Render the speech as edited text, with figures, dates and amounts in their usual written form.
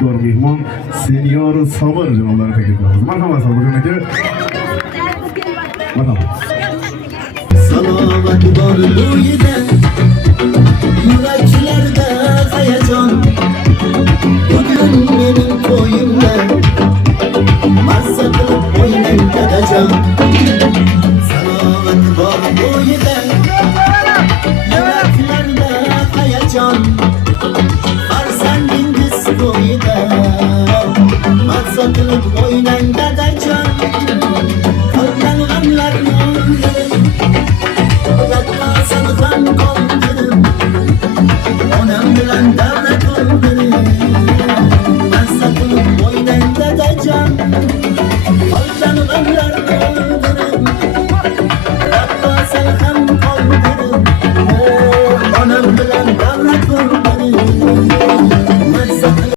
Mehmon Senior Sabır janoblarini taklif qilamiz. Marhamat Sabirjon aka. Marhamat. Salovat bor bo'yida, yuraklarda hayajon. Bugun mening to'yimda, mazza qilib o'ynang dadajon. Salovat bor bo'yida, yuraklarda hayajon. Farzandingiz to'yida